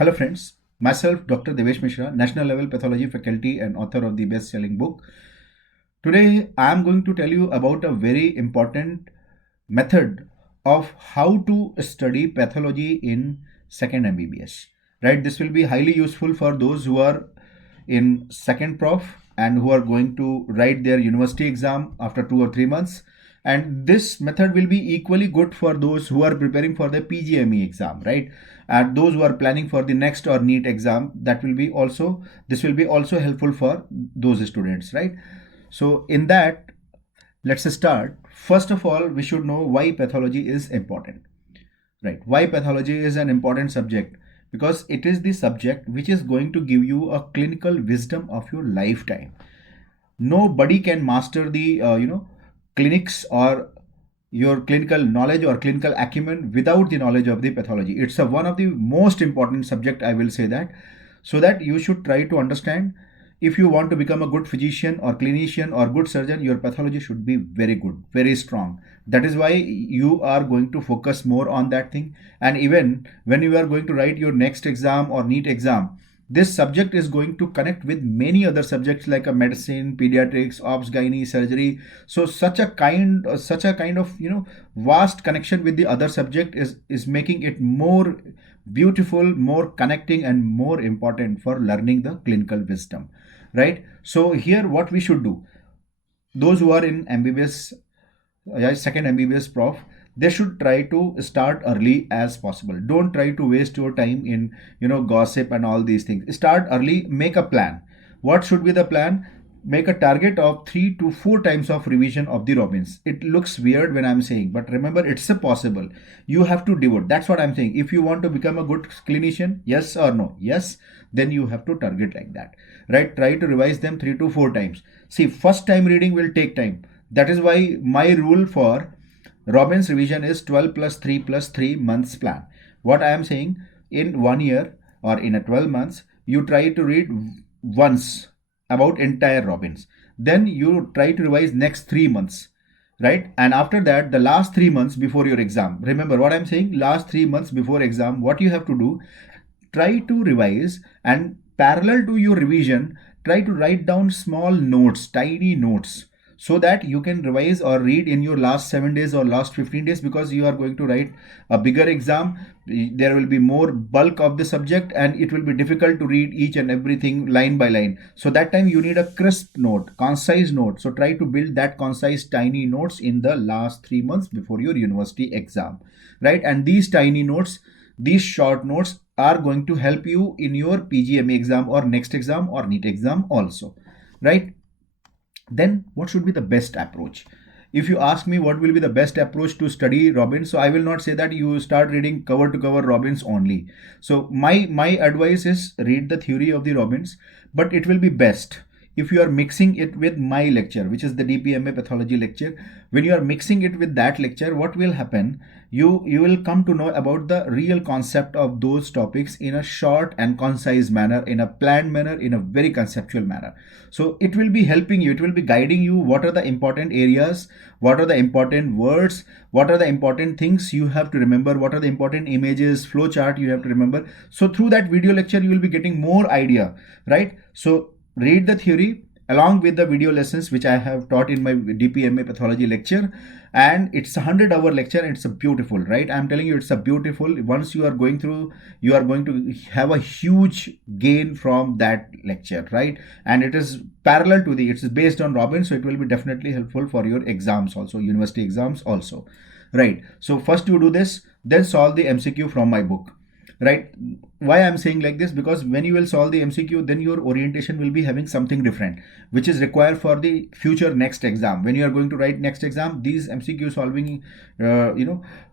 Hello friends, myself Dr. Devesh Mishra, National Level Pathology Faculty and author of the best-selling book. Today I am going to tell you about a very important method of how to study pathology in second MBBS. Right, this will be highly useful for those who are in second prof and who are going to write their university exam after 2 or 3 months, and this method will be equally good for those who are preparing for the PGME exam, right? And those who are planning for the next or NEET exam, that will be also, this will be also helpful for those students, right? So in that, let's start. First of all, we should know why pathology is important, right? Why pathology is an important subject? Because it is the subject which is going to give you a clinical wisdom of your lifetime. Nobody can master the clinics or your clinical knowledge or clinical acumen without the knowledge of the pathology. It's one of the most important subject, I will say that. So that you should try to understand, if you want to become a good physician or clinician or good surgeon, your pathology should be very good, very strong. That is why you are going to focus more on that thing. And even when you are going to write your next exam or NEET exam, this subject is going to connect with many other subjects like a medicine, pediatrics, obs, gynae, surgery. So such a kind of vast connection with the other subject is making it more beautiful, more connecting, and more important for learning the clinical wisdom, right? So here what we should do, those who are in MBBS, second MBBS prof, they should try to start early as possible. Don't try to waste your time in gossip and all these things. Start early, make a plan. What should be the plan? Make a target of 3 to 4 times of revision of the Robbins. It looks weird when I'm saying, but remember, it's a possible. You have to devote. That's what I'm saying. If you want to become a good clinician, yes or no? Yes, then you have to target like that, right? Try to revise them 3 to 4 times. See, first time reading will take time. That is why my rule for Robbins revision is 12 plus 3 plus 3 months plan. What I am saying, in 1 year or in a 12 months, you try to read once about entire Robbins. Then you try to revise next 3 months, right? And after that, the last 3 months before your exam. Remember what I'm saying, last 3 months before exam, what you have to do, try to revise, and parallel to your revision, try to write down small notes, tiny notes, so that you can revise or read in your last 7 days or last 15 days, because you are going to write a bigger exam. There will be more bulk of the subject and it will be difficult to read each and everything line by line. So that time you need a crisp note, concise note. So try to build that concise tiny notes in the last 3 months before your university exam, right? And these tiny notes, these short notes are going to help you in your PGME exam or next exam or NEET exam also, right? Then what should be the best approach? If you ask me what will be the best approach to study Robbins, so I will not say that you start reading cover to cover Robbins only. So my advice is read the theory of the Robbins, but it will be best if you are mixing it with my lecture, which is the DPMA pathology lecture. When you are mixing it with that lecture, what will happen, you will come to know about the real concept of those topics in a short and concise manner, in a planned manner, in a very conceptual manner. So it will be helping you, it will be guiding you, what are the important areas, what are the important words, what are the important things you have to remember, what are the important images, flow chart you have to remember. So through that video lecture you will be getting more idea, right? So read the theory along with the video lessons which I have taught in my DPMA pathology lecture, and it's a 100-hour lecture and it's a beautiful, right? I'm telling you, it's a beautiful. Once you are going through, you are going to have a huge gain from that lecture, right? And it is parallel to the, it's based on Robbins, so it will be definitely helpful for your exams also, university exams also, right? So first you do this, then solve the MCQ from my book, right? Why I'm saying like this, because when you will solve the MCQ, then your orientation will be having something different, which is required for the future next exam. When you are going to write next exam, these MCQ solving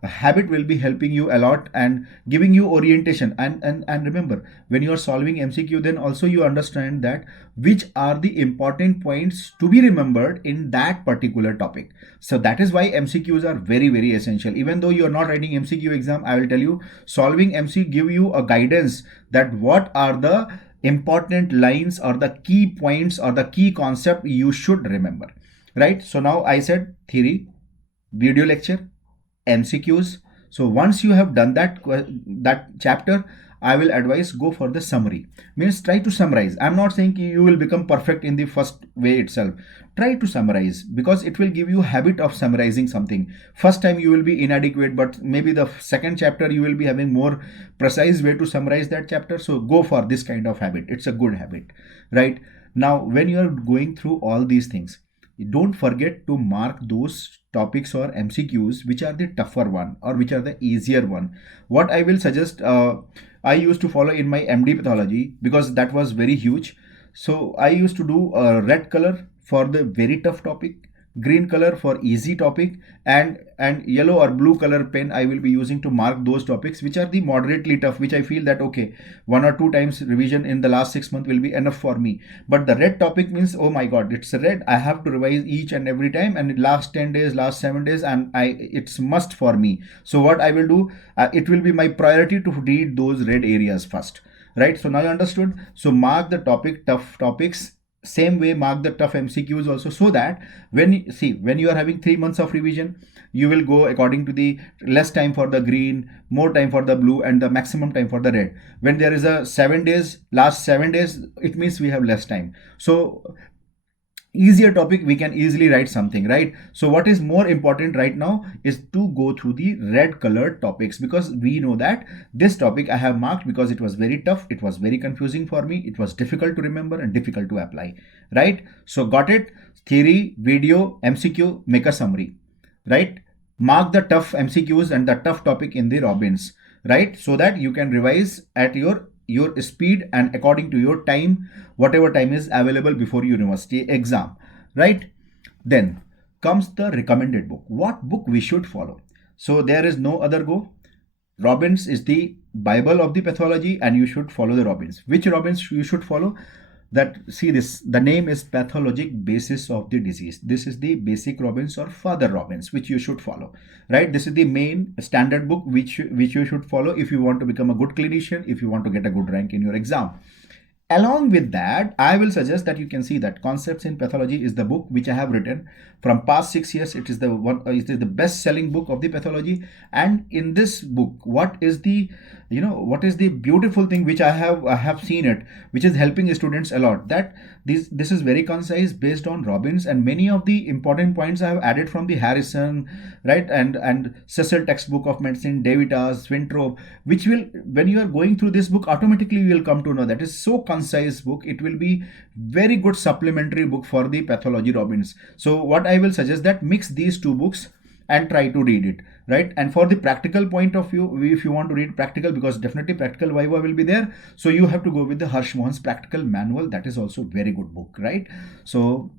habit will be helping you a lot and giving you orientation. And remember, when you are solving MCQ, then also you understand that which are the important points to be remembered in that particular topic. So that is why MCQs are very, very essential. Even though you are not writing MCQ exam, I will tell you, solving MCQ give you a guidance that what are the important lines or the key points or the key concept you should remember, right? So now I said theory, video lecture, MCQs. So once you have done that chapter, I will advise go for the summary. Means try to summarize. I'm not saying you will become perfect in the first way itself. Try to summarize, because it will give you habit of summarizing something. First time you will be inadequate, but maybe the second chapter you will be having more precise way to summarize that chapter. So go for this kind of habit. It's a good habit, right? Now, when you are going through all these things, don't forget to mark those topics or MCQs which are the tougher one or which are the easier one. What I will suggest, I used to follow in my MD pathology, because that was very huge. So I used to do a red color for the very tough topic, green color for easy topic, and yellow or blue color pen I will be using to mark those topics which are the moderately tough, which I feel that okay, 1 or 2 times revision in the last 6 months will be enough for me. But the red topic means, oh my god, it's red, I have to revise each and every time, and last 10 days, last 7 days, and it's must for me. So what I will do, it will be my priority to read those red areas first, right? So now you understood. So mark the tough topics, same way mark the tough MCQs also, so that when you are having 3 months of revision, you will go according to the less time for the green, more time for the blue, and the maximum time for the red. When there is a 7 days, last 7 days, it means we have less time. So easier topic, we can easily write something, right? So what is more important right now is to go through the red colored topics, because we know that this topic I have marked because it was very tough, it was very confusing for me, it was difficult to remember and difficult to apply, right? So got it? Theory, video, MCQ, make a summary, right? Mark the tough MCQs and the tough topic in the Robbins, right? So that you can revise at your speed and according to your time, whatever time is available before university exam, right? Then comes the recommended book. What book we should follow? So there is no other go. Robbins is the Bible of the pathology, and you should follow the Robbins. Which Robbins you should follow? That, see this, the name is Pathologic Basis of the Disease. This is the basic Robbins or Father Robbins, which you should follow, right? This is the main standard book which you should follow if you want to become a good clinician, if you want to get a good rank in your exam. Along with that, I will suggest that you can see that Concepts in Pathology is the book which I have written from past 6 years. It is the one, it is the best selling book of the pathology. And in this book, what is the beautiful thing which I have seen it, which is helping students a lot, that this is very concise, based on Robbins, and many of the important points I have added from the Harrison, right, and Cecil textbook of medicine, Davitas, Winthrop, which will, when you are going through this book, automatically you will come to know that is so concise book. It will be very good supplementary book for the pathology Robbins. So what I will suggest, that mix these two books and try to read it, right? And for the practical point of view, if you want to read practical, because definitely practical viva will be there, so you have to go with the Harsh Mohan's Practical Manual. That is also very good book, right? So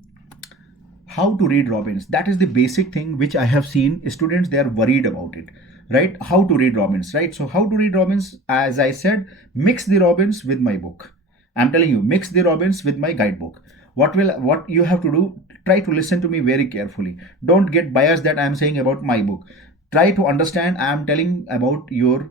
how to read Robbins, that is the basic thing which I have seen students, they are worried about it, right? How to read Robbins, right? So how to read Robbins, as I said, mix the Robbins with my book. I'm telling you, mix the Robbins with my guidebook. What you have to do, try to listen to me very carefully. Don't get biased that I'm saying about my book. Try to understand I'm telling about your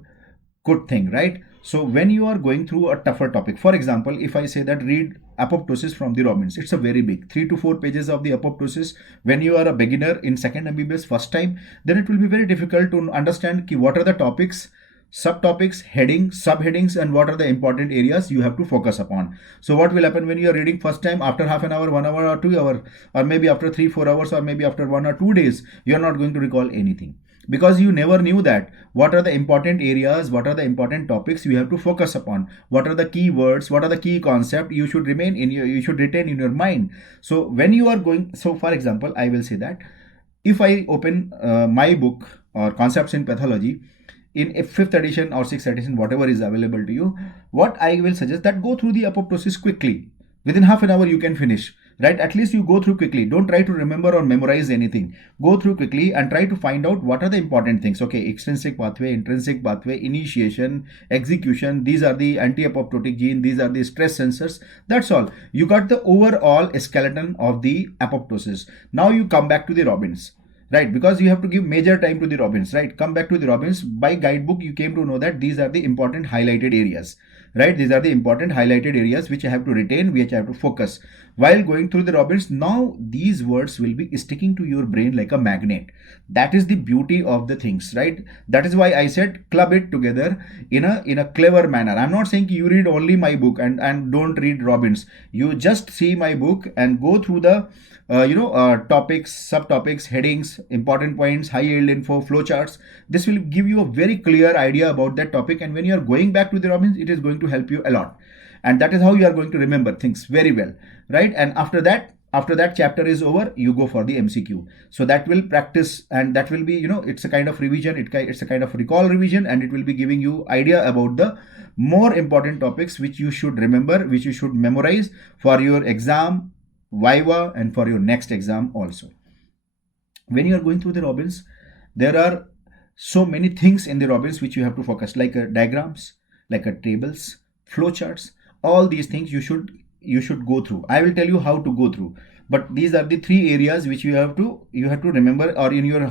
good thing, right? So when you are going through a tougher topic, for example, if I say that read apoptosis from the Robbins, it's a very big 3 to 4 pages of the apoptosis. When you are a beginner in second MBBS first time, then it will be very difficult to understand what are the topics, subtopics, headings, subheadings, and what are the important areas you have to focus upon. So what will happen when you are reading first time, after half an hour, 1 hour or 2 hours, or maybe after 3-4 hours, or maybe after 1 or 2 days, you are not going to recall anything, because you never knew that what are the important areas, what are the important topics you have to focus upon, what are the key words, what are the key concept you should retain in your mind. So when you are going, so for example, I will say that if I open my book or Concepts in Pathology in a 5th edition or 6th edition, whatever is available to you, what I will suggest, that go through the apoptosis quickly. Within half an hour you can finish, right? At least you go through quickly. Don't try to remember or memorize anything. Go through quickly and try to find out what are the important things. Okay, extrinsic pathway, intrinsic pathway, initiation, execution, these are the anti-apoptotic gene, these are the stress sensors. That's all. You got the overall skeleton of the apoptosis. Now you come back to the Robbins, right? Because you have to give major time to the Robbins, right? Come back to the Robbins. By guidebook, you came to know that these are the important highlighted areas, right? These are the important highlighted areas which I have to retain, which I have to focus while going through the Robbins. Now these words will be sticking to your brain like a magnet. That is the beauty of the things, right? That is why I said club it together in a clever manner. I'm not saying you read only my book and don't read Robbins. You just see my book and go through the topics, subtopics, headings, important points, high yield info, flowcharts. This will give you a very clear idea about that topic, and when you are going back to the Robbins, it is going to help you a lot, and that is how you are going to remember things very well, right? And after that chapter is over, you go for the MCQ. So that will practice, and that will be, it's a kind of revision, it's a kind of recall revision, and it will be giving you idea about the more important topics which you should remember, which you should memorize for your exam, Viva, and for your next exam also. When you are going through the Robbins, there are so many things in the Robbins which you have to focus, like diagrams, like tables, flowcharts. All these things you should go through. I will tell you how to go through, but these are the three areas which you have to remember, or in your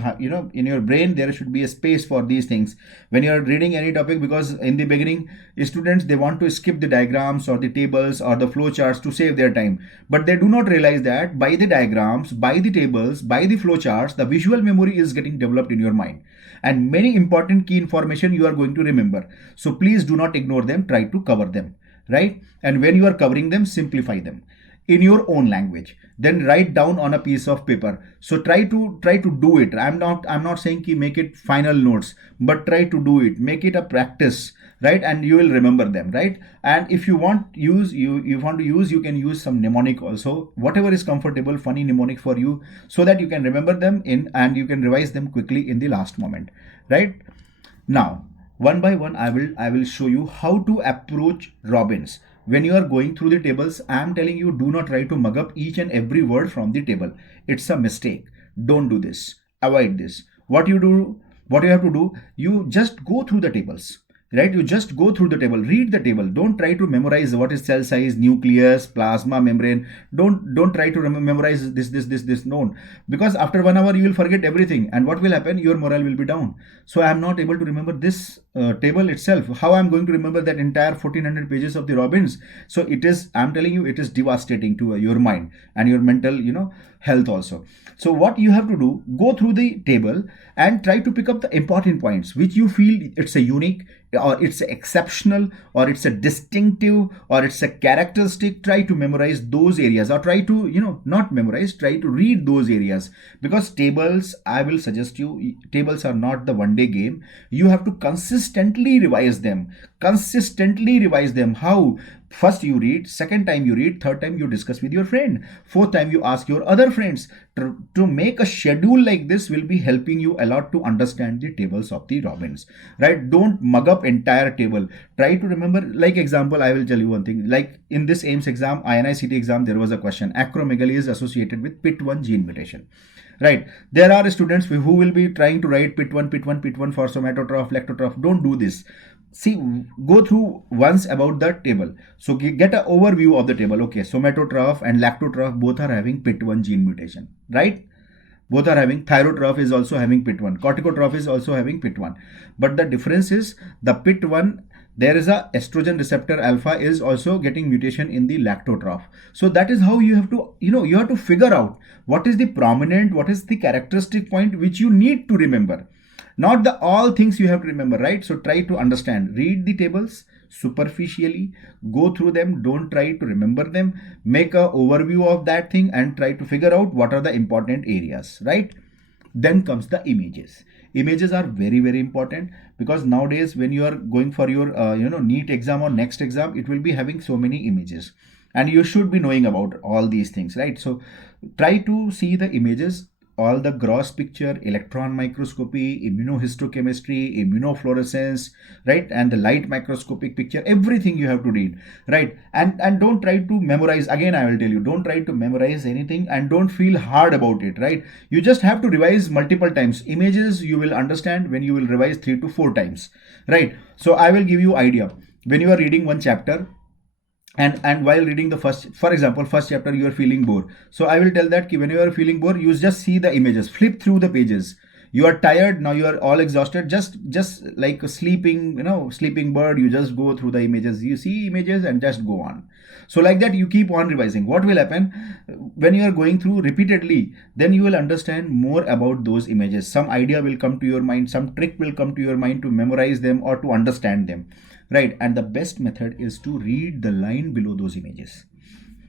in your brain there should be a space for these things when you are reading any topic. Because in the beginning, students, they want to skip the diagrams or the tables or the flowcharts to save their time, but they do not realize that by the diagrams, by the tables, by the flowcharts, the visual memory is getting developed in your mind, and many important key information you are going to remember. So please do not ignore them, try to cover them, right? And when you are covering them, simplify them in your own language, then write down on a piece of paper. So try to do it. I'm not saying ki make it final notes, but try to do it, make it a practice, right? And you will remember them, right? And if you want to use, you can use some mnemonic also, whatever is comfortable, funny mnemonic for you, so that you can remember them and you can revise them quickly in the last moment, right? Now, one by one, I will show you how to approach Robbins. When you are going through the tables, I am telling you, do not try to mug up each and every word from the table. It's a mistake. Don't do this. Avoid this. What you have to do, you just go through the tables, right? You just go through the table, read the table. Don't try to memorize what is cell size, nucleus, plasma membrane. Don't try to memorize this. No, because after 1 hour you will forget everything, and what will happen? Your morale will be down. So I am not able to remember this table itself. How I am going to remember that entire 1400 pages of the Robbins? So I'm telling you, it is devastating to your mind and your mental health also. So what you have to do, go through the table and try to pick up the important points which you feel it's a unique, or it's exceptional, or it's a distinctive, or it's a characteristic. Try to memorize those areas, or try to not memorize, try to read those areas. Because tables, I will suggest you, tables are not the one day game. You have to consistently revise them. How? First you read, second time you read, third time you discuss with your friend, fourth time you ask your other friends. To make a schedule like this will be helping you a lot to understand the tables of the Robbins, right? Don't mug up entire table. Try to remember. Like example, I will tell you one thing. Like in this AIMS exam, INI-CT exam, there was a question: acromegaly is associated with PIT1 gene mutation. Right. There are students who will be trying to write PIT1 for somatotroph, lactotroph. Don't do this. See, go through once about the table. So get an overview of the table. Okay, somatotroph and lactotroph both are having PIT1 gene mutation, right? Both are having. Thyrotroph is also having PIT1. Corticotroph is also having PIT1. But the difference is the PIT1, there is a estrogen receptor alpha is also getting mutation in the lactotroph. So that is how you have to, you have to figure out what is the prominent, what is the characteristic point which you need to remember. Not the all things you have to remember, right? So try to understand, read the tables superficially, go through them, don't try to remember them, make a overview of that thing and try to figure out what are the important areas, right? Then comes the images. Images are very, very important, because nowadays when you are going for your NEET exam or next exam, it will be having so many images, and you should be knowing about all these things, right? So try to see the images, all the gross picture, electron microscopy, immunohistochemistry, immunofluorescence, right? And the light microscopic picture, everything you have to read, right? And don't try to memorize. Again, I will tell you, don't try to memorize anything and don't feel hard about it, right? You just have to revise multiple times. Images you will understand when you will revise 3 to 4 times, right? So I will give you idea. When you are reading one chapter, and while reading the first, for example, first chapter, you are feeling bored. So I will tell that when you are feeling bored, you just see the images, flip through the pages. You are tired now, you are all exhausted, just like a sleeping, sleeping bird, you just go through the images, you see images and just go on. So like that you keep on revising. What will happen when you are going through repeatedly, then you will understand more about those images. Some idea will come to your mind, some trick will come to your mind to memorize them or to understand them, right? And the best method is to read the line below those images.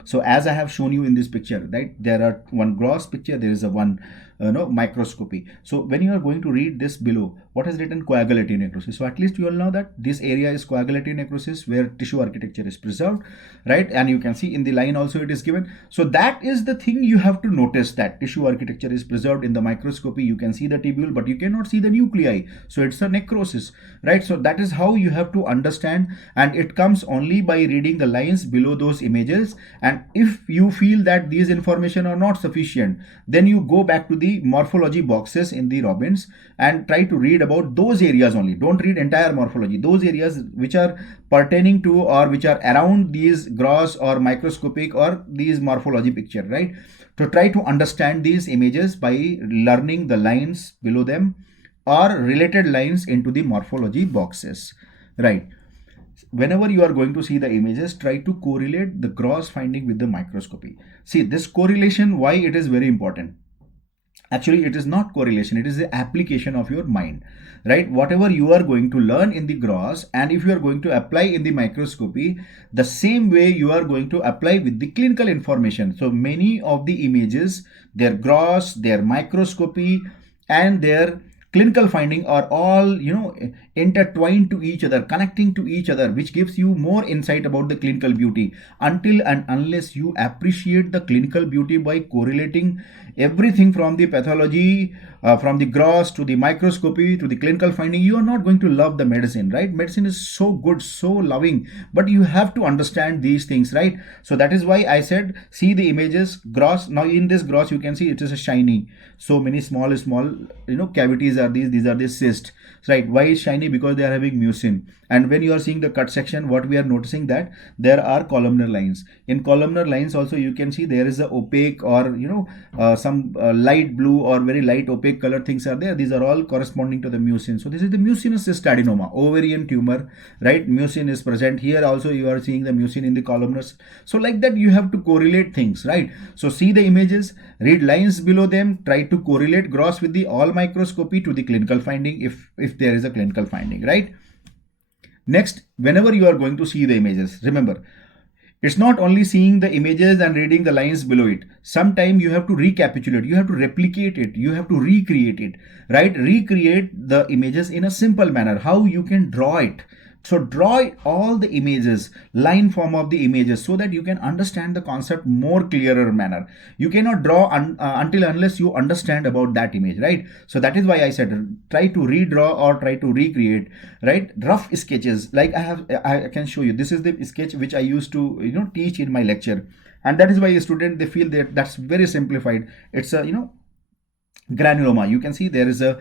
So as I have shown you in this picture, right, there are one gross picture, there is a one microscopy. So when you are going to read this below, what is written? Coagulative necrosis. So at least you all know that this area is coagulative necrosis, where tissue architecture is preserved, right? And you can see in the line also it is given. So that is the thing you have to notice, that tissue architecture is preserved. In the microscopy you can see the tubule, but you cannot see the nuclei, so it's a necrosis, right? So that is how you have to understand, and it comes only by reading the lines below those images. And if you feel that these information are not sufficient, then you go back to the morphology boxes in the Robbins and try to read about those areas only. Don't read entire morphology. Those areas which are pertaining to or which are around these gross or microscopic or these morphology picture, right? To try to understand these images by learning the lines below them or related lines into the morphology boxes, right? Whenever you are going to see the images, try to correlate the gross finding with the microscopy. See, this correlation, why it is very important. Actually, it is not correlation, it is the application of your mind, right? Whatever you are going to learn in the gross, and if you are going to apply in the microscopy, the same way you are going to apply with the clinical information. So many of the images, their gross, their microscopy, and their clinical finding are all intertwined to each other, connecting to each other, which gives you more insight about the clinical beauty. Until and unless you appreciate the clinical beauty by correlating everything from the pathology, from the gross to the microscopy to the clinical finding, you are not going to love the medicine, right? Medicine is so good, so loving, but you have to understand these things, right? So that is why I said, see the images gross. Now in this gross you can see it is a shiny, so many small cavities are these are the cysts, right? Why is shiny? Because they are having mucin. And when you are seeing the cut section, what we are noticing, that there are columnar lines. In columnar lines also you can see there is a opaque or some light blue or very light opaque color things are there. These are all corresponding to the mucin. So this is the mucinous cyst adenoma, ovarian tumor, right? Mucin is present here. Also you are seeing the mucin in the columnars. So like that you have to correlate things, right? So see the images, read lines below them, try to correlate gross with the all microscopy to the clinical finding, if there is a clinical finding, right? Next, whenever you are going to see the images, remember, it's not only seeing the images and reading the lines below it. Sometimes you have to recapitulate, you have to replicate it, you have to recreate it, right? Recreate the images in a simple manner. How you can draw it. So draw all the images, line form of the images, so that you can understand the concept more clearer manner. You cannot draw until unless you understand about that image, right? So that is why I said try to redraw or try to recreate, right? Rough sketches, like I can show you. This is the sketch which I used to teach in my lecture, and that is why a student, they feel that that's very simplified. It's a granuloma. You can see there is a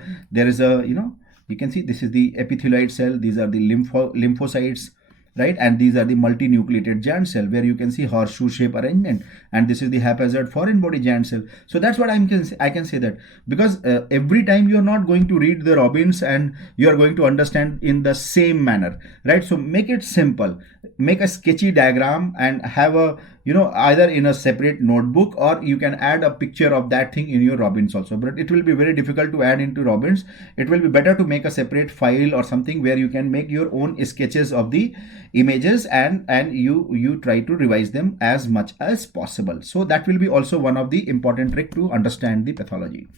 you can see this is the epithelioid cell, these are the lymphocytes, right? And these are the multinucleated giant cell, where you can see horseshoe shape arrangement, and this is the haphazard foreign body giant cell. So that's what I can say that, because every time you are not going to read the Robbins and you are going to understand in the same manner, right? So make it simple, make a sketchy diagram and have a either in a separate notebook, or you can add a picture of that thing in your Robbins also. But it will be very difficult to add into Robbins. It will be better to make a separate file or something where you can make your own sketches of the images, and you try to revise them as much as possible. So that will be also one of the important trick to understand the pathology.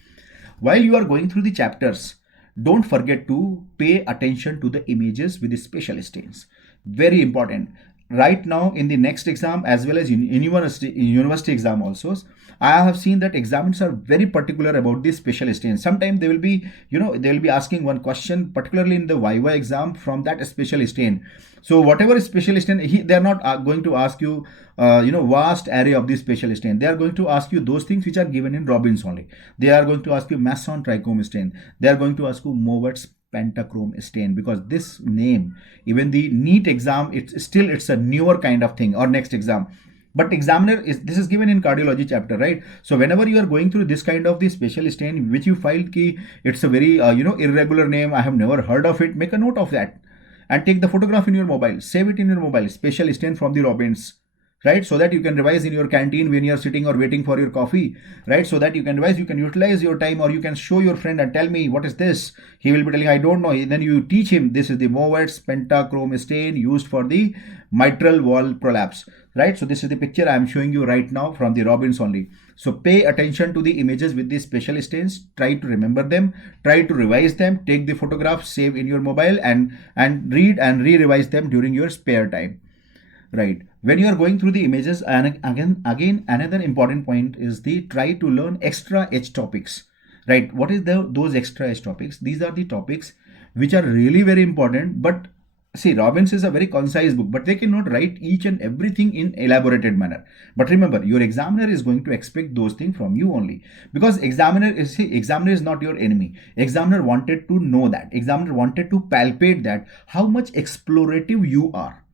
While you are going through the chapters, don't forget to pay attention to the images with the special stains. Very important. Right now in the next exam, as well as in university exam also, I have seen that examiners are very particular about the special stains. Sometimes they will be they will be asking one question, particularly in the Viva exam, from that special stain. So whatever is special stain, they are not going to ask you vast array of the special stain. They are going to ask you those things which are given in Robbins only. They are going to ask you Masson trichome stain. They are going to ask you Mouvet's pentachrome stain, because this name, even the NEET exam, it's a newer kind of thing, or next exam, But examiner is, this is given in cardiology chapter, right? So whenever you are going through this kind of the special stain which you filed ki it's a very irregular name, I have never heard of it, make a note of that and take the photograph in your mobile, save it in your mobile, special stain from the Robbins, right? So that you can revise in your canteen when you're sitting or waiting for your coffee, right? So that you can revise, you can utilize your time, or you can show your friend and tell me what is this. He will be telling I don't know. Then you teach him this is the Movet's pentachrome stain used for the mitral wall prolapse, right? So this is the picture I am showing you right now from the Robbins only. So pay attention to the images with the special stains, try to remember them, try to revise them, take the photographs, save in your mobile, and read and re-revise them during your spare time, right? When you are going through the images, and again another important point is the try to learn extra edge topics, right? What is those extra edge topics? These are the topics which are really very important. But see, Robbins is a very concise book, but they cannot write each and everything in elaborated manner. But remember, your examiner is going to expect those things from you only, because examiner is not your enemy. Examiner wanted to know that, examiner wanted to palpate that how much explorative you are,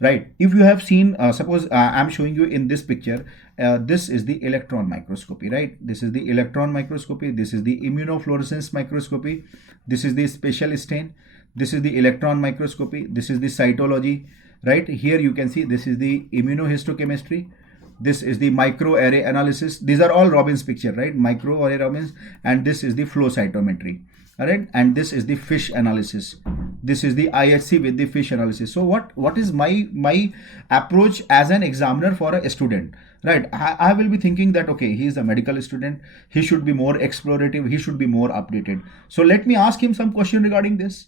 right? If you have seen, suppose I'm showing you in this picture, this is the electron microscopy, right? This is the electron microscopy, this is the immunofluorescence microscopy, this is the special stain, this is the electron microscopy, this is the cytology, right? Here you can see this is the immunohistochemistry, this is the microarray analysis. These are all Robbins picture, right? Microarray Robbins. And this is the flow cytometry, all right? And this is the fish analysis, this is the IHC with the fish analysis. So what is my approach as an examiner for a student, right? I will be thinking that okay, he is a medical student, he should be more explorative, he should be more updated. So let me ask him some question regarding this,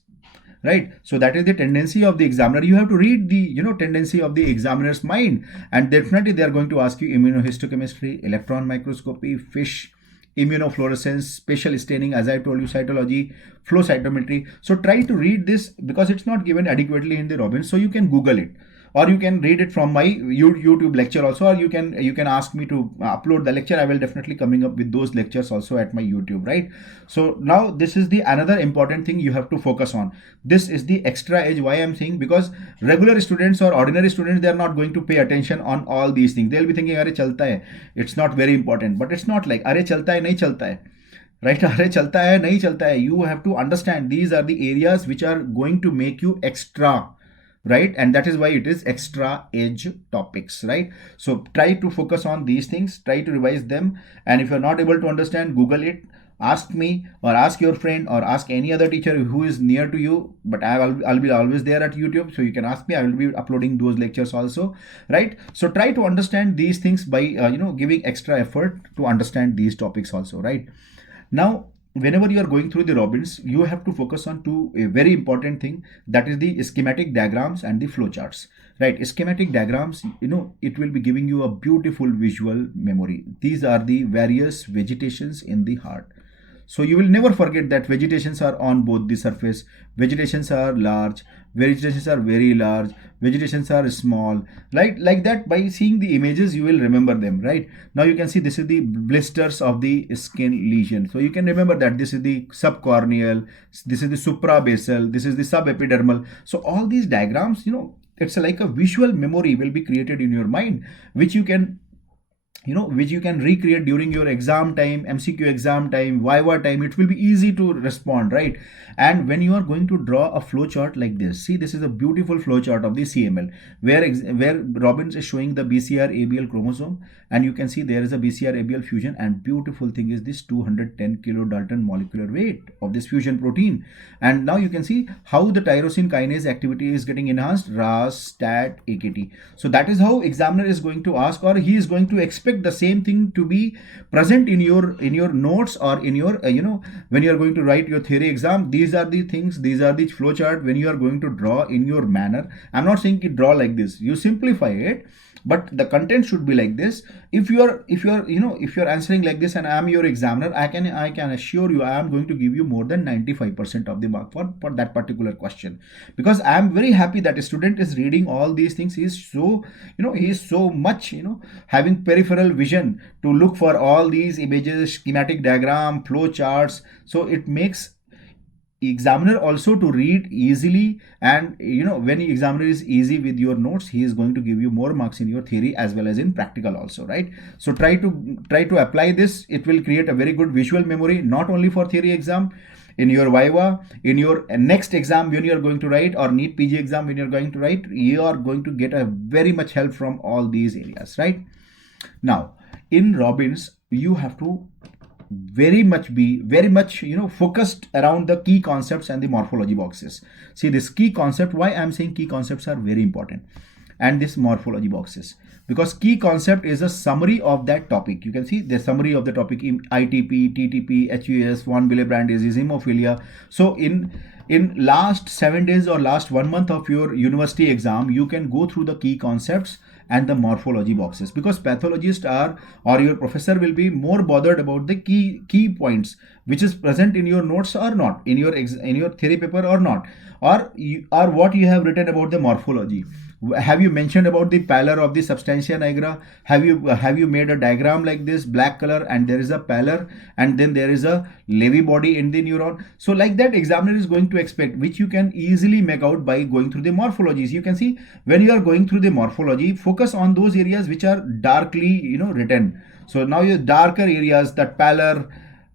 right? So that is the tendency of the examiner. You have to read the tendency of the examiner's mind, and definitely they are going to ask you immunohistochemistry, electron microscopy, fish, immunofluorescence, spatial staining, as I told you, cytology, flow cytometry. So try to read this, because it's not given adequately in the Robbins. So you can Google it, or you can read it from my YouTube lecture also, or you can ask me to upload the lecture. I will definitely coming up with those lectures also at my YouTube, right? So now this is the another important thing you have to focus on. This is the extra edge. Why I'm saying, because regular students or ordinary students, they are not going to pay attention on all these things. They'll be thinking अरे चलता है, it's not very important. But it's not like अरे चलता है नहीं चलता है, right? अरे चलता है नहीं चलता है. You have to understand these are the areas which are going to make you extra, right? And that is why it is extra edge topics, right? So try to focus on these things, try to revise them. And if you're not able to understand, Google it, ask me, or ask your friend, or ask any other teacher who is near to you. But I'll be always there at YouTube, so you can ask me. I will be uploading those lectures also, right? So try to understand these things by giving extra effort to understand these topics also, right? Now whenever you are going through the Robbins, you have to focus on a very important thing, that is the schematic diagrams and the flow charts, right? Schematic diagrams, it will be giving you a beautiful visual memory. These are the various vegetations in the heart. So you will never forget that vegetations are on both the surface. Vegetations are large, vegetations are very large, vegetations are small, right? Like that, by seeing the images, you will remember them, right? Now you can see this is the blisters of the skin lesion. So you can remember that this is the subcorneal, this is the suprabasal, this is the subepidermal. So all these diagrams, it's like a visual memory will be created in your mind, which you can recreate during your exam time, MCQ exam time, Viva time. It will be easy to respond, right? And when you are going to draw a flow chart like this, see, this is a beautiful flow chart of the CML, where Robbins is showing the BCR ABL chromosome, and you can see there is a BCR ABL fusion, and beautiful thing is this 210 kilodalton molecular weight of this fusion protein. And now you can see how the tyrosine kinase activity is getting enhanced, RAS, STAT, AKT. So that is how examiner is going to ask, or he is going to expect the same thing to be present in your notes, or in your when you are going to write your theory exam. These are the things, these are the flow chart when you are going to draw in your manner. I'm not saying you draw like this, you simplify it, but the content should be like this. If you are answering like this and I am your examiner, I can assure you I am going to give you more than 95% of the mark for that particular question, because I am very happy that a student is reading all these things. He is so much having peripheral vision to look for all these images, schematic diagram, flow charts. So it makes examiner also to read easily, and when the examiner is easy with your notes, he is going to give you more marks in your theory as well as in practical also, right? So try to apply this. It will create a very good visual memory, not only for theory exam, in your viva, in your next exam when you are going to write, or NEET PG exam when you are going to write, you are going to get a very much help from all these areas, right? Now in Robbins, you have to very much focused around the key concepts and the morphology boxes. See, this key concept, why I'm saying key concepts are very important, and this morphology boxes, because key concept is a summary of that topic. You can see the summary of the topic in ITP, TTP, HUS, von Willebrand disease, hemophilia. So in last 7 days or last 1 month of your university exam, you can go through the key concepts and the morphology boxes, because pathologist are, or your professor will be more bothered about the key points which is present in your notes or not, in your theory paper or not, or what you have written about the morphology. Have you mentioned about the pallor of the substantia nigra? Have you made a diagram like this, black color, and there is a pallor, and then there is a Levy body in the neuron? So like that, examiner is going to expect, which you can easily make out by going through the morphologies. You can see when you are going through the morphology, focus on those areas which are darkly written. So now your darker areas, that pallor,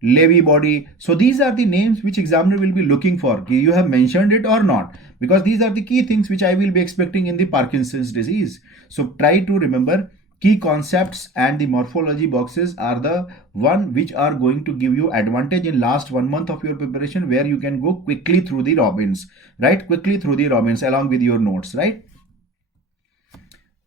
Levy body. So these are the names which examiner will be looking for. You have mentioned it or not? Because these are the key things which I will be expecting in the Parkinson's disease. So try to remember, key concepts and the morphology boxes are the one which are going to give you advantage in last 1 month of your preparation, where you can go quickly through the Robbins, right? Quickly through the Robbins along with your notes, right?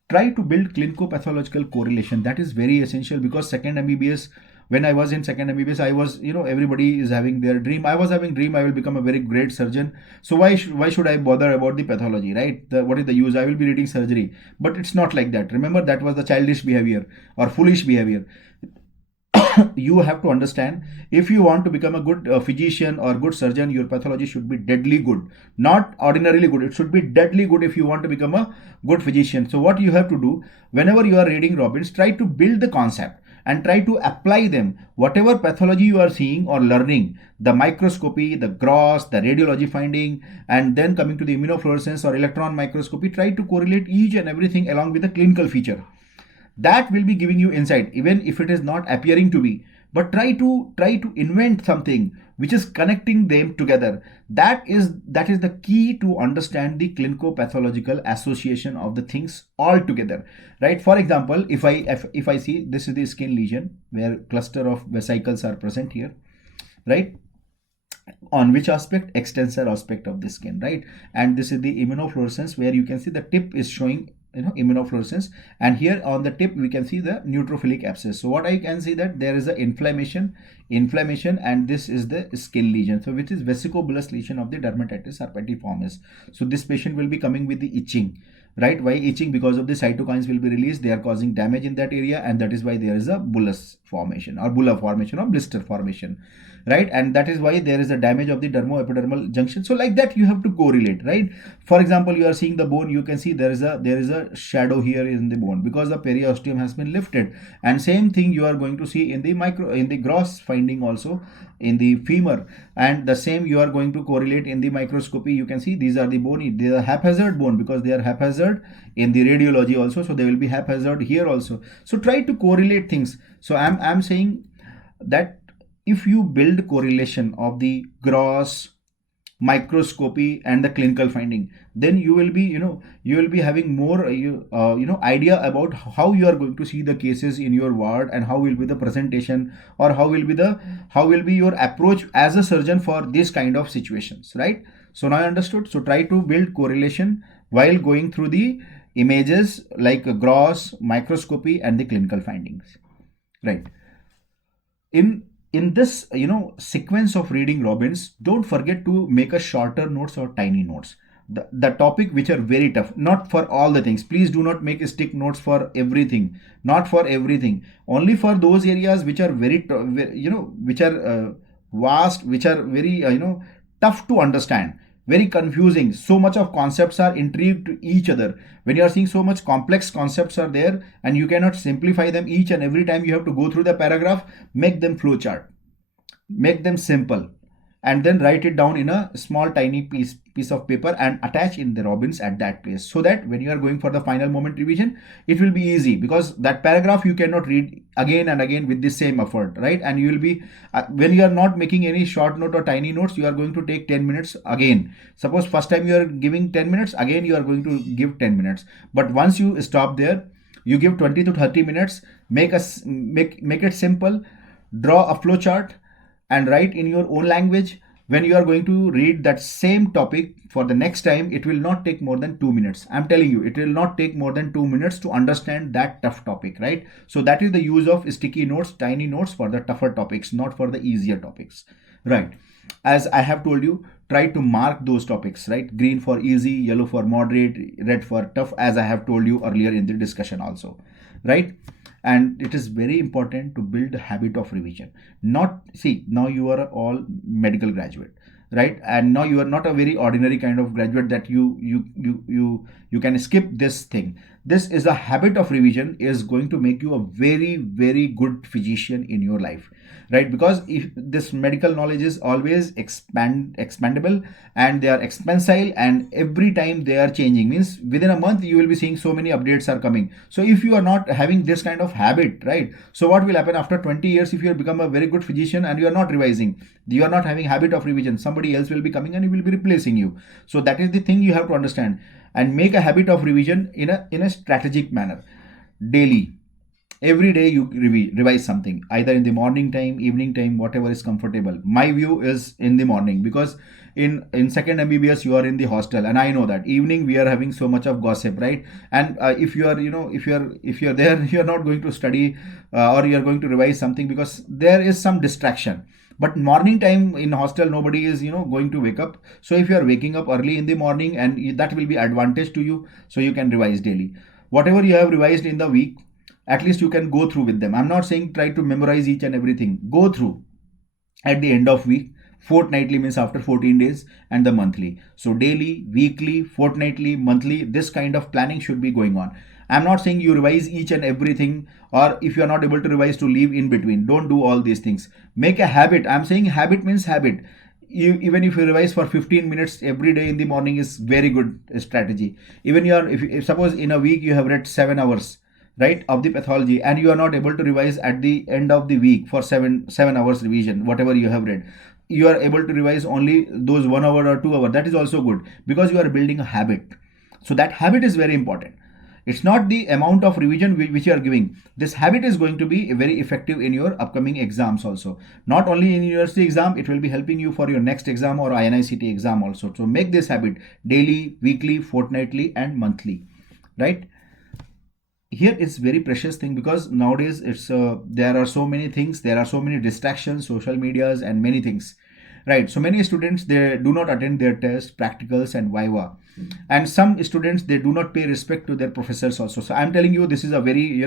Try to build clinico-pathological correlation. That is very essential, because second MBBS, when I was in second MBBS, I was, everybody is having their dream. I was having dream I will become a very great surgeon. So why should I bother about the pathology, right? What is the use? I will be reading surgery. But it's not like that. Remember, that was the childish behavior or foolish behavior. You have to understand, if you want to become a good physician or good surgeon, your pathology should be deadly good, not ordinarily good. It should be deadly good if you want to become a good physician. So what you have to do, whenever you are reading Robbins, try to build the concept and try to apply them. Whatever pathology you are seeing or learning, the microscopy, the gross, the radiology finding, and then coming to the immunofluorescence or electron microscopy, try to correlate each and everything along with the clinical feature. That will be giving you insight, even if it is not appearing to be. But try to invent something which is connecting them together. That is the key to understand the clinico-pathological association of the things all together, right? For example, if I see this is the skin lesion where cluster of vesicles are present here, right? On which aspect? Extensor aspect of the skin, right? And this is the immunofluorescence, where you can see the tip is showing immunofluorescence, and here on the tip we can see the neutrophilic abscess. So what I can see, that there is a inflammation, and this is the skin lesion, so which is vesicobullous lesion of the dermatitis herpetiformis. So this patient will be coming with the itching, right? Why itching? Because of the cytokines will be released, they are causing damage in that area, and that is why there is a bullous formation or bulla formation or blister formation, right? And that is why there is a damage of the dermoepidermal junction. So like that, you have to correlate, right? For example, you are seeing the bone, you can see there is a shadow here in the bone because the periosteum has been lifted, and same thing you are going to see in the gross finding also in the femur, and the same you are going to correlate in the microscopy. You can see these are the bone, they are haphazard bone because they are haphazard in the radiology also, so they will be haphazard here also. So try to correlate things. So I'm saying that if you build correlation of the gross, microscopy, and the clinical finding, then you will be having more idea about how you are going to see the cases in your ward, and how will be the presentation, or how will be your approach as a surgeon for this kind of situations, right? So now I understood. So try to build correlation while going through the images like gross, microscopy, and the clinical findings, right? In this sequence of reading Robbins, don't forget to make a shorter notes or tiny notes. The topic which are very tough, not for all the things. Please do not make stick notes for everything, not for everything. Only for those areas which are which are vast, which are very tough to understand, very confusing. So much of concepts are intrigued to each other. When you are seeing so much complex concepts are there, and you cannot simplify them each and every time you have to go through the paragraph, make them flowchart, make them simple, and then write it down in a small tiny piece of paper and attach in the Robbins at that place, so that when you are going for the final moment revision, it will be easy, because that paragraph you cannot read again and again with the same effort, right? And you will be when you are not making any short note or tiny notes, you are going to take 10 minutes again. Suppose first time you are giving 10 minutes, again you are going to give 10 minutes. But once you stop there, you give 20 to 30 minutes, make it simple, draw a flow chart and write in your own language. When you are going to read that same topic for the next time, it will not take more than 2 minutes. I'm telling you, it will not take more than 2 minutes to understand that tough topic, right? So that is the use of sticky notes, tiny notes for the tougher topics, not for the easier topics, right? As I have told you, try to mark those topics, right? Green for easy, yellow for moderate, red for tough, as I have told you earlier in the discussion also, right? And it is very important to build a habit of revision. Not, see, now you are all medical graduate, right? And now you are not a very ordinary kind of graduate that you can skip this thing. This is a habit of revision is going to make you a very, very good physician in your life, right? Because if this medical knowledge is always expandable, and they are expansile, and every time they are changing, means within a month you will be seeing so many updates are coming. So if you are not having this kind of habit, right, so what will happen after 20 years? If you have become a very good physician and you are not revising, you are not having habit of revision, somebody else will be coming and he will be replacing you. So that is the thing you have to understand, and make a habit of revision in a strategic manner. Daily, every day you revise something, either in the morning time, evening time, whatever is comfortable. My view is in the morning, because in second MBBS you are in the hostel, and I know that evening we are having so much of gossip, right? And if you are, if you are there, you are not going to study, or you are going to revise something, because there is some distraction. But morning time in hostel, nobody is going to wake up. So if you are waking up early in the morning, and that will be advantage to you, so you can revise daily. Whatever you have revised in the week, at least you can go through with them. I'm not saying try to memorize each and everything. Go through at the end of week. Fortnightly means after 14 days, and the monthly. So daily, weekly, fortnightly, monthly, this kind of planning should be going on. I'm not saying you revise each and everything, or if you are not able to revise, to leave in between. Don't do all these things. Make a habit. I'm saying habit means habit. Even if you revise for 15 minutes every day in the morning is very good strategy. Even if suppose in a week you have read 7 hours, right, of the pathology, and you are not able to revise at the end of the week for 7 hours revision, whatever you have read, you are able to revise only those 1 hour or 2 hour. That is also good, because you are building a habit. So that habit is very important. It's not the amount of revision which you are giving. This habit is going to be very effective in your upcoming exams also. Not only in university exam, it will be helping you for your next exam or INICT exam also. So make this habit daily, weekly, fortnightly, and monthly, right? Here it's very precious thing, because nowadays there are so many things, there are so many distractions, social medias, and many things, right? So many students, they do not attend their tests, practicals, and viva. And some students, they do not pay respect to their professors also. So I'm telling you, this is a very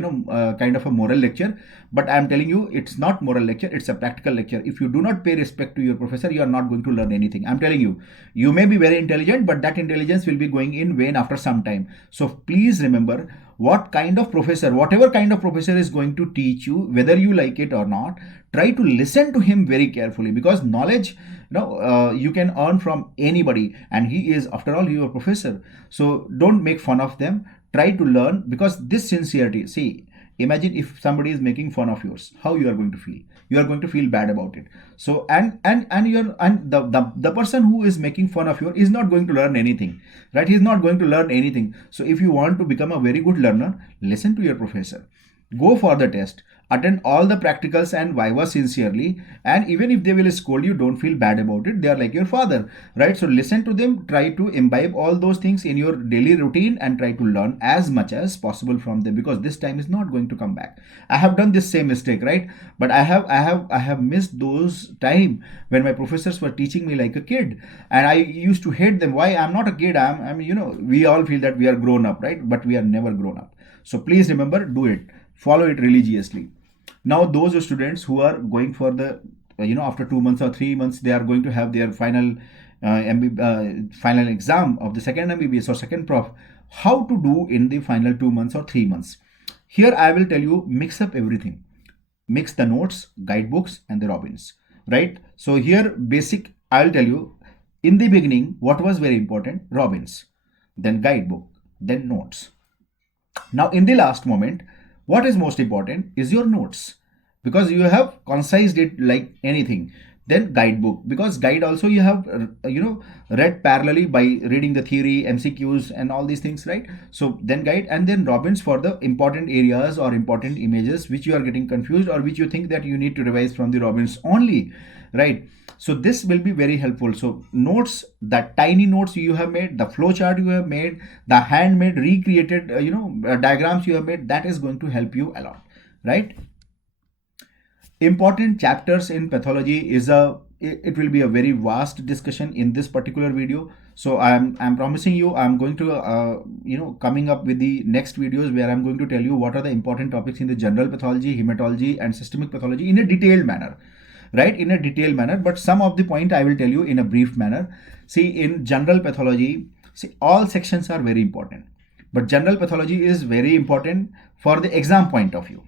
kind of a moral lecture, but I'm telling you, it's not moral lecture, it's a practical lecture. If you do not pay respect to your professor, you are not going to learn anything. I'm telling you, you may be very intelligent, but that intelligence will be going in vain after some time. So please remember, what kind of professor, whatever kind of professor is going to teach you, whether you like it or not, try to listen to him very carefully, because knowledge, you can earn from anybody, and he is, after all, your professor. So don't make fun of them. Try to learn, because this sincerity, see, imagine if somebody is making fun of yours, how you are going to feel? You are going to feel bad about it. So and the person who is making fun of you is not going to learn anything, right? He's not going to learn anything. So if you want to become a very good learner, listen to your professor, go for the test, attend all the practicals and viva sincerely, and even if they will scold you, don't feel bad about it. They are like your father, right? So listen to them, try to imbibe all those things in your daily routine, and try to learn as much as possible from them, because this time is not going to come back. I have done this same mistake, right? But I have missed those time when my professors were teaching me like a kid, and I used to hate them. Why? I'm not a kid. We all feel that we are grown up, right? But we are never grown up. So please remember, do it, follow it religiously. Now those students who are going for the after 2 months or 3 months, they are going to have their final final exam of the second MBBS or second prof. How to do in the final 2 months or 3 months? Here I will tell you, mix up everything. Mix the notes, guidebooks, and the Robbins, right? So here basic I'll tell you, in the beginning, what was very important? Robbins, then guidebook, then notes. Now, in the last moment, what is most important is your notes, because you have concised it like anything. Then guidebook, because guide also you have read parallelly by reading the theory, MCQs, and all these things, right? So then guide, and then Robbins for the important areas or important images which you are getting confused or which you think that you need to revise from the Robbins only, right? So this will be very helpful. So notes, that tiny notes you have made, the flow chart you have made, the handmade recreated diagrams you have made, that is going to help you a lot, right? Important chapters in pathology is it will be a very vast discussion in this particular video. So I'm promising you, I'm going to coming up with the next videos where I'm going to tell you what are the important topics in the general pathology, hematology, and systemic pathology in a detailed manner, right? In a detailed manner. But some of the point I will tell you in a brief manner. See, in general pathology, see, all sections are very important, but general pathology is very important for the exam point of view,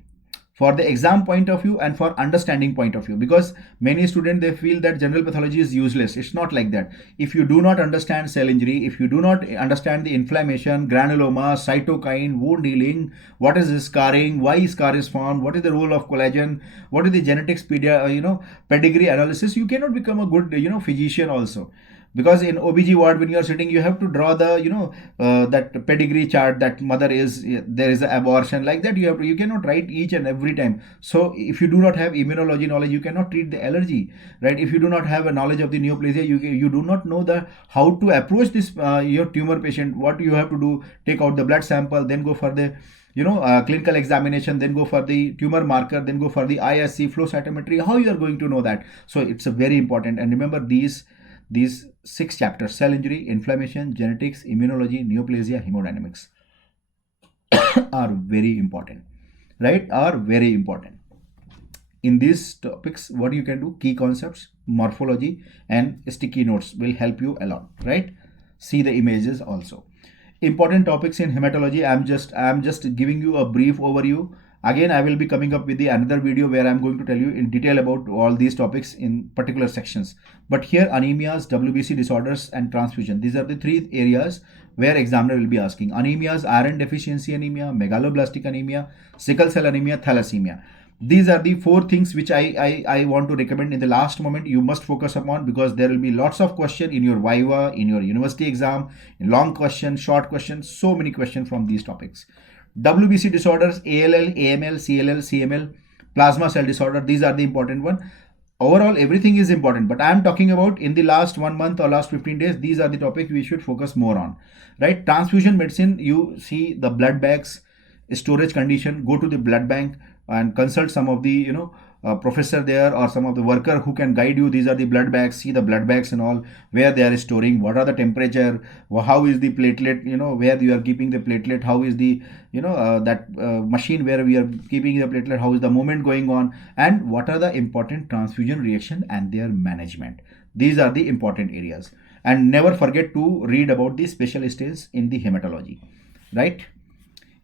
and for understanding point of view, because many students, they feel that general pathology is useless. It's not like that. If you do not understand cell injury, if you do not understand the inflammation, granuloma, cytokine, wound healing, what is scarring, why scar is formed, what is the role of collagen, what is the genetics pedigree analysis, you cannot become a good physician also. Because in OBG ward, when you are sitting, you have to draw the that pedigree chart, that mother is, there is an abortion, like that you cannot write each and every time. So if you do not have immunology knowledge, you cannot treat the allergy, right? If you do not have a knowledge of the neoplasia, you do not know the how to approach this your tumor patient. What you have to do, take out the blood sample, then go for the clinical examination, then go for the tumor marker, then go for the ISC, flow cytometry. How you are going to know that? So it's a very important. And remember, these 6 chapters: cell injury, inflammation, genetics, immunology, neoplasia, hemodynamics are very important, right? Are very important. In these topics, what you can do, key concepts, morphology, and sticky notes will help you a lot, right? See the images also. Important topics in hematology, I'm just giving you a brief overview. Again, I will be coming up with the another video where I'm going to tell you in detail about all these topics in particular sections. But here, anemias, WBC disorders, and transfusion, these are the 3 areas where examiner will be asking. Anemias: iron deficiency anemia, megaloblastic anemia, sickle cell anemia, thalassemia. These are the 4 things which I want to recommend in the last moment. You must focus upon, because there will be lots of questions in your Viva, in your university exam, in long question, short question, so many questions from these topics. WBC disorders: ALL, AML, CLL, CML, plasma cell disorder. These are the important one. Overall, everything is important, but I am talking about in the last 1 month or last 15 days. These are the topics we should focus more on, right? Transfusion medicine, you see the blood bags, storage condition. Go to the blood bank and consult some of the professor there, or some of the worker who can guide you. These are the blood bags. See the blood bags and all, where they are storing, what are the temperature, how is the platelet, where you are keeping the platelet, how is the machine where we are keeping the platelet, how is the movement going on, and what are the important transfusion reaction and their management. These are the important areas. And never forget to read about the special stains in the hematology, right?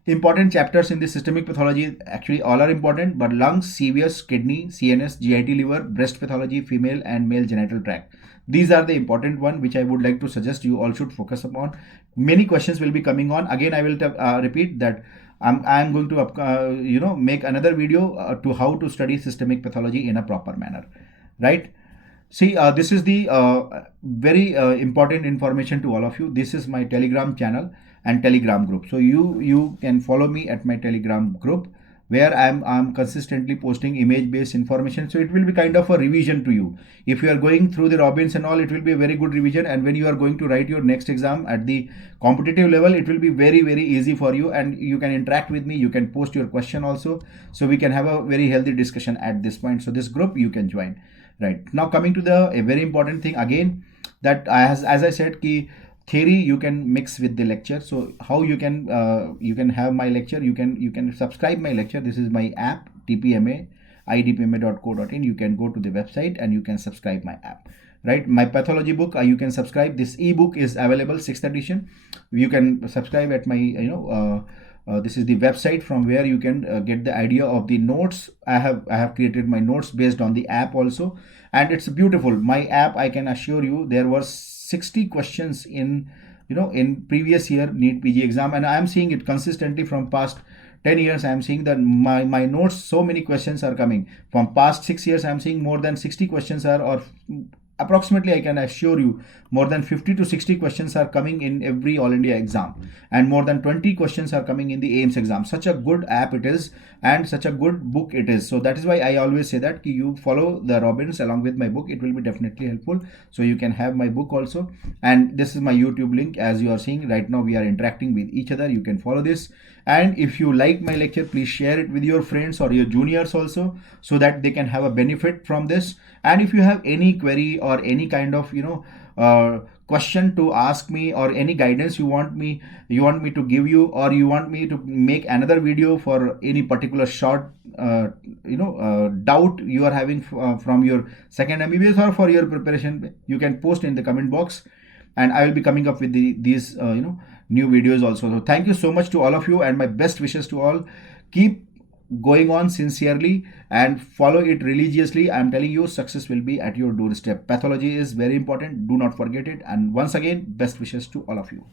Important chapters in the systemic pathology, actually all are important, but lungs, CVS, kidney, CNS, GIT, liver, breast pathology, female and male genital tract. These are the important one which I would like to suggest you all should focus upon. Many questions will be coming on. Again, I will repeat that I'm going to make another video to how to study systemic pathology in a proper manner, right? See, this is the very important information to all of you. This is my Telegram channel and Telegram group. So you can follow me at my Telegram group, where I'm consistently posting image-based information. So it will be kind of a revision to you. If you are going through the Robbins and all, it will be a very good revision. And when you are going to write your next exam at the competitive level, it will be very, very easy for you. And you can interact with me. You can post your question also. So we can have a very healthy discussion at this point. So this group you can join. Right. Now coming to a very important thing again, that as I said, key theory you can mix with the lecture. So how you can have my lecture, you can subscribe my lecture. This is my app, TPMA, idpma.co.in. You can go to the website and you can subscribe my app, right? My pathology book, you can subscribe. This ebook is available, 6th edition. You can subscribe at my this is the website from where you can get the idea of the notes. I have created my notes based on the app also, and it's beautiful. My app, I can assure you, there were 60 questions in in previous year NEET PG exam, and I am seeing it consistently from past 10 years. I am seeing that my notes, so many questions are coming from past 6 years. I am seeing more than 60 questions are, or approximately, I can assure you, more than 50 to 60 questions are coming in every all India exam, and more than 20 questions are coming in the AIMS exam. Such a good app it is, and such a good book it is. So that is why I always say that you follow the Robbins along with my book. It will be definitely helpful. So you can have my book also, and this is my YouTube link. As you are seeing right now, we are interacting with each other. You can follow this, and if you like my lecture, please share it with your friends or your juniors also, so that they can have a benefit from this. And if you have any query or any kind of question to ask me, or any guidance you want me to give you, or you want me to make another video for any particular short doubt you are having from your second MBBS or for your preparation, you can post in the comment box, and I will be coming up with these new videos also. So thank you so much to all of you, and my best wishes to all. Keep going on sincerely and follow it religiously. I am telling you, success will be at your doorstep. Pathology is very important. Do not forget it. And once again, best wishes to all of you.